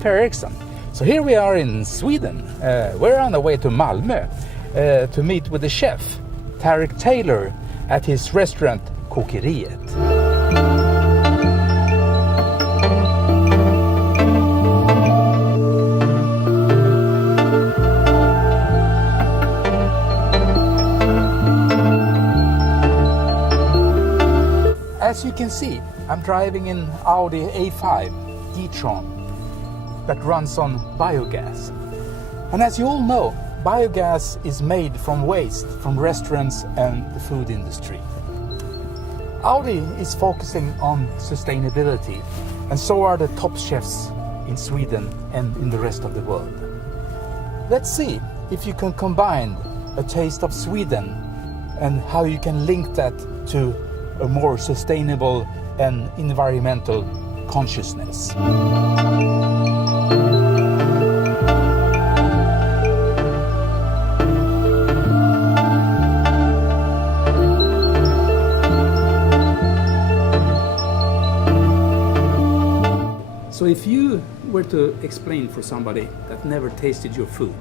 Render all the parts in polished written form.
Per Eriksson. So here we are in Sweden. We're on the way to Malmö to meet with the chef, Tareq Taylor, at his restaurant Kockeriet. As you can see, I'm driving in Audi A5 G-tron that runs on biogas. And as you all know, biogas is made from waste from restaurants and the food industry. Audi is focusing on sustainability, and so are the top chefs in Sweden and in the rest of the world. Let's see if you can combine a taste of Sweden and how you can link that to a more sustainable and environmental consciousness. So if you were to explain for somebody that never tasted your food,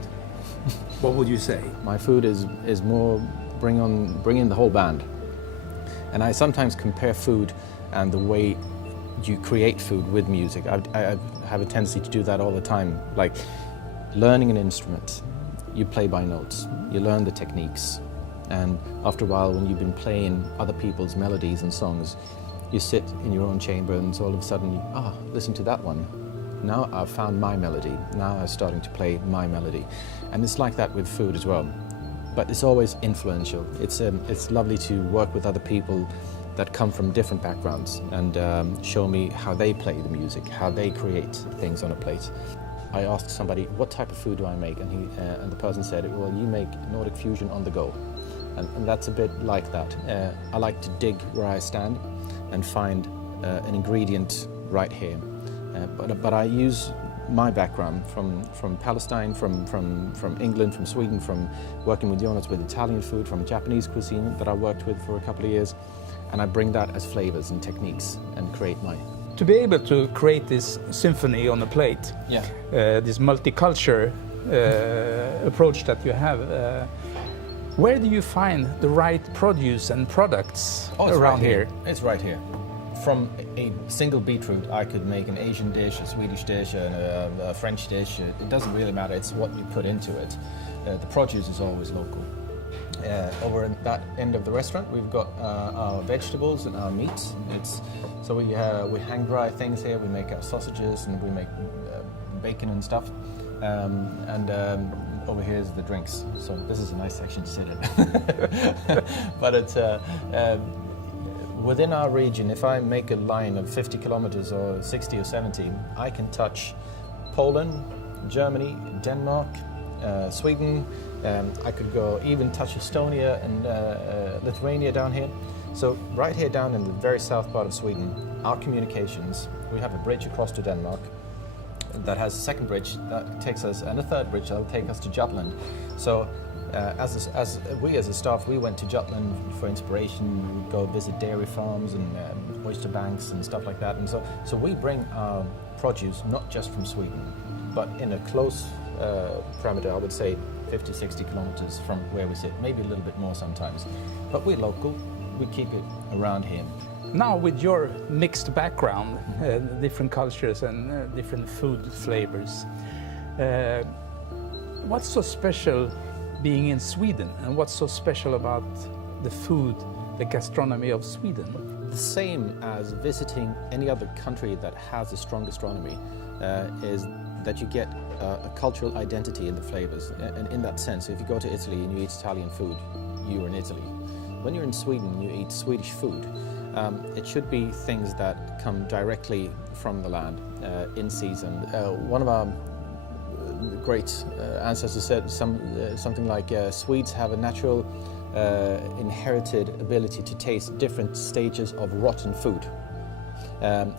what would you say? My food is more bring in the whole band. And I sometimes compare food and the way you create food with music. I have a tendency to do that all the time. Like learning an instrument, you play by notes, you learn the techniques. And after a while, when you've been playing other people's melodies and songs, you sit in your own chamber and so all of a sudden, listen to that one. Now I've found my melody. Now I'm starting to play my melody. And it's like that with food as well. But it's always influential. It's lovely to work with other people that come from different backgrounds and show me how they play the music, how they create things on a plate. I asked somebody, what type of food do I make? And the person said, well, you make Nordic Fusion on the go. And that's a bit like that. I like to dig where I stand and find an ingredient right here. But I use my background from Palestine, from England, from Sweden, from working with Jonas with Italian food, from Japanese cuisine that I worked with for a couple of years, and I bring that as flavors and techniques and create mine. To be able to create this symphony on a plate, this multicultural approach that you have, where do you find the right produce and products around here? It's right here. From a single beetroot, I could make an Asian dish, a Swedish dish, a French dish. It doesn't really matter, it's what you put into it. The produce is always local. Over at that end of the restaurant, we've got our vegetables and our meats. So we hang dry things here, we make our sausages and we make bacon and stuff. Over here is the drinks. So this is a nice section to sit in. But it's within our region, if I make a line of 50 kilometers or 60 or 70, I can touch Poland, Germany, Denmark, Sweden. I could go even touch Estonia and Lithuania down here. So right here down in the very south part of Sweden, our communications, we have a bridge across to Denmark that has a second bridge that takes us, and a third bridge that will take us to Jutland. So as we as a staff, we went to Jutland for inspiration. We'd go visit dairy farms and oyster banks and stuff like that. And so we bring our produce not just from Sweden, but in a close parameter, I would say 50, 60 kilometers from where we sit, maybe a little bit more sometimes. But we're local, we keep it around here. Now with your mixed background, different cultures and different food flavors, what's so special being in Sweden, and what's so special about the food, the gastronomy of Sweden? The same as visiting any other country that has a strong gastronomy is that you get a cultural identity in the flavors. And in that sense, if you go to Italy and you eat Italian food, you're in Italy. When you're in Sweden and you eat Swedish food, it should be things that come directly from the land, in season. One of our great ancestors said something like Swedes have a natural inherited ability to taste different stages of rotten food,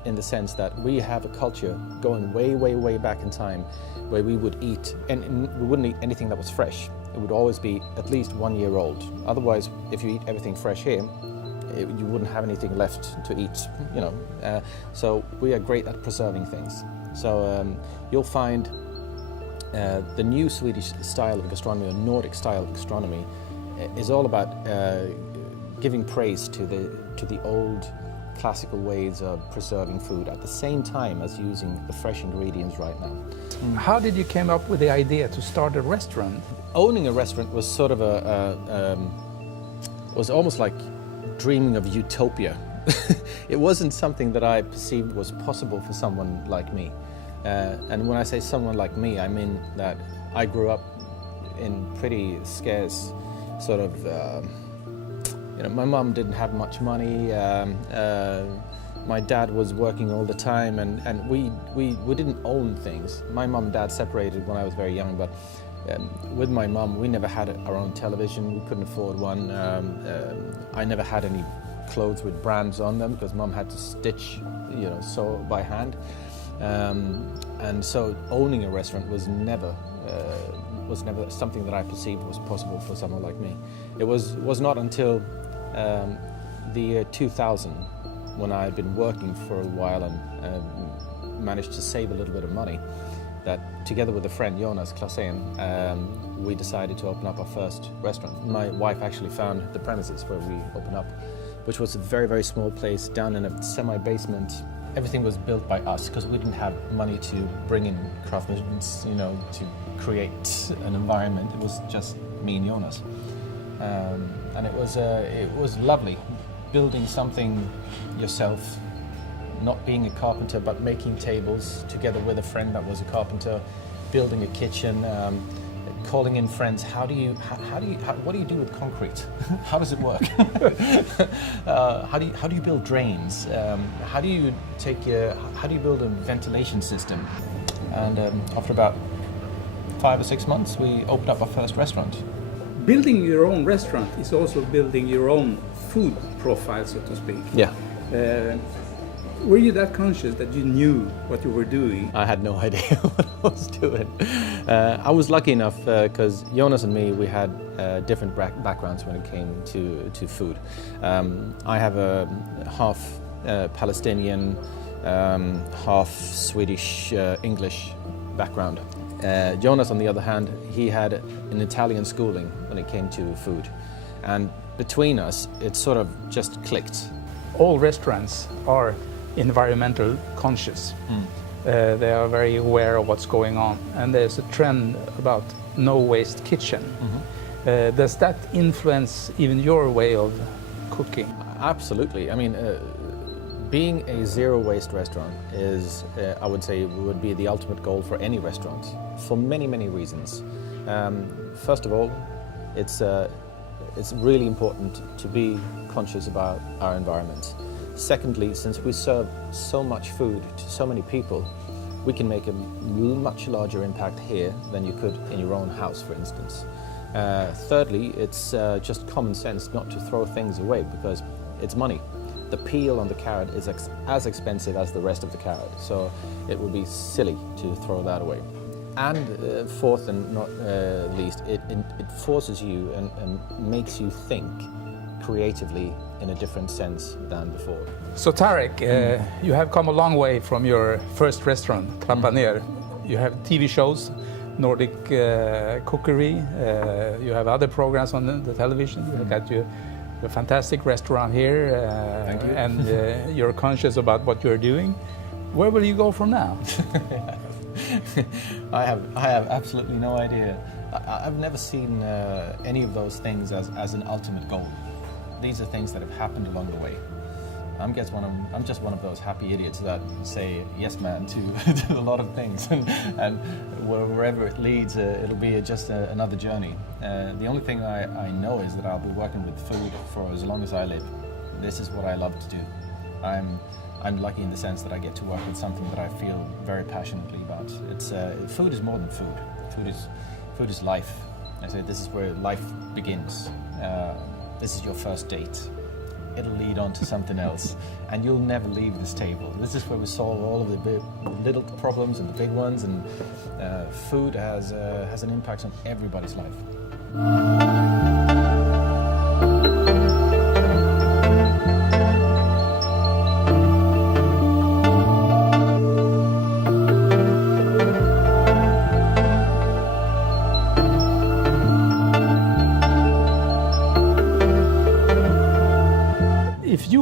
in the sense that we have a culture going way, way, way back in time where we would eat, and we wouldn't eat anything that was fresh. It would always be at least 1 year old. Otherwise, if you eat everything fresh here, you wouldn't have anything left to eat, you know. So we are great at preserving things. So you'll find the new Swedish style of gastronomy, or Nordic style of gastronomy, is all about giving praise to the old classical ways of preserving food at the same time as using the fresh ingredients right now. How did you come up with the idea to start a restaurant? Owning a restaurant was sort of was almost like dreaming of utopia. It wasn't something that I perceived was possible for someone like me. And when I say someone like me, I mean that I grew up in pretty scarce sort of, my mum didn't have much money. My dad was working all the time, and we didn't own things. My mum and dad separated when I was very young, but with my mum, we never had our own television. We couldn't afford one. I never had any clothes with brands on them because mum had to stitch, sew by hand. And so owning a restaurant was never something that I perceived was possible for someone like me. It was not until the year 2000, when I had been working for a while and managed to save a little bit of money, that together with a friend, Jonas Klasen, we decided to open up our first restaurant. My wife actually found the premises where we opened up, which was a very, very small place down in a semi-basement. Everything was built by us because we didn't have money to bring in craftsmen, to create an environment. It was just me and Jonas. And it was lovely, building something yourself, not being a carpenter, but making tables together with a friend that was a carpenter, building a kitchen, calling in friends. What do you do with concrete? How does it work? How do you build drains? How do you build a ventilation system? And after about 5 or 6 months, we opened up our first restaurant. Building your own restaurant is also building your own food profile, so to speak. Yeah. Were you that conscious that you knew what you were doing? I had no idea what I was doing. I was lucky enough because Jonas and me, we had different backgrounds when it came to food. I have a half Palestinian, half Swedish English background. Jonas, on the other hand, he had an Italian schooling when it came to food. And between us, it sort of just clicked. All restaurants are environmental conscious. They are very aware of what's going on, and there's a trend about no waste kitchen. Does that influence even your way of cooking? Absolutely. I mean, being a zero waste restaurant is, I would say, would be the ultimate goal for any restaurant for many, many reasons. First of all, it's really important to be conscious about our environment. Secondly, since we serve so much food to so many people, we can make a much larger impact here than you could in your own house, for instance. Thirdly, it's just common sense not to throw things away because it's money. The peel on the carrot is as expensive as the rest of the carrot, so it would be silly to throw that away. And fourth and not least, it forces you and makes you think creatively in a different sense than before. So Tareq, you have come a long way from your first restaurant, Trappa. You have TV shows, Nordic Kockeriet, you have other programs on the television. You got your fantastic restaurant here, Thank you. And you're conscious about what you're doing. Where will you go from now? I have absolutely no idea. I've never seen any of those things as an ultimate goal. These are things that have happened along the way. I'm just one of those happy idiots that say yes man to a lot of things, and wherever it leads, it'll be just another journey. The only thing I know is that I'll be working with food for as long as I live. This is what I love to do. I'm lucky in the sense that I get to work with something that I feel very passionately about. Food is more than food. Food is life. I say this is where life begins. This is your first date. It'll lead on to something else, and you'll never leave this table. This is where we solve all of the little problems and the big ones, and food has an impact on everybody's life.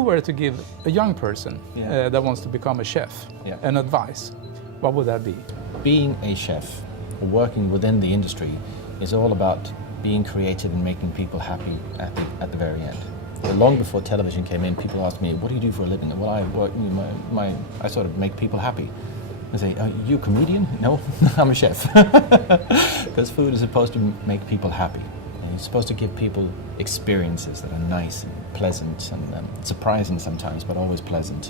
were to give a young person Yeah. that wants to become a chef Yeah. an advice, what would that be? Being a chef or working within the industry is all about being creative and making people happy at the very end. Long before television came in, people asked me, "What do you do for a living?" Well, I work. I sort of make people happy. I say, "Are you a comedian?" No, I'm a chef. Because food is supposed to make people happy. And it's supposed to give people experiences that are nice and pleasant and surprising sometimes, but always pleasant.